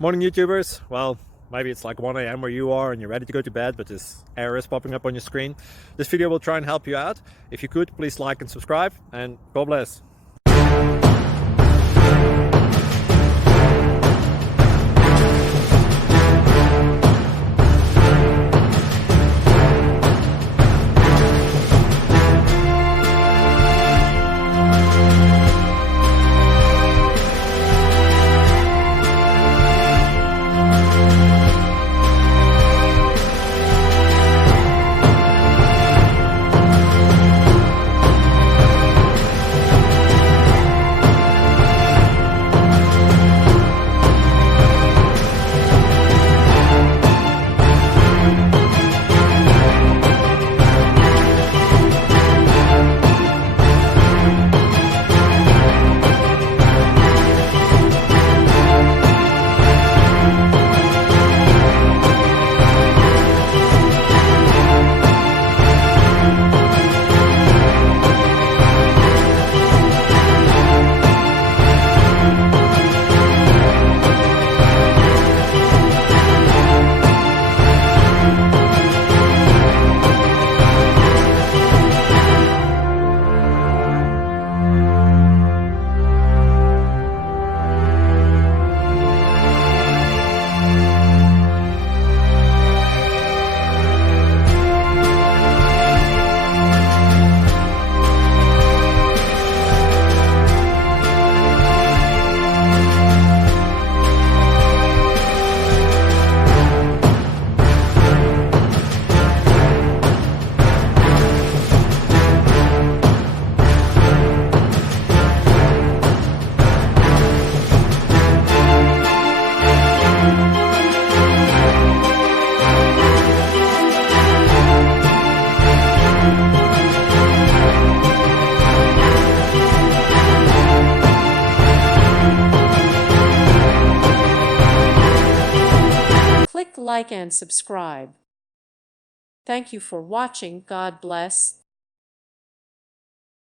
Morning YouTubers. Well, maybe it's like 1 a.m. where you are and you're ready to go to bed, but this error is popping up on your screen. This video will try and help you out. If you could, please like and subscribe, and God bless. Click like and subscribe. Thank you for watching. God bless.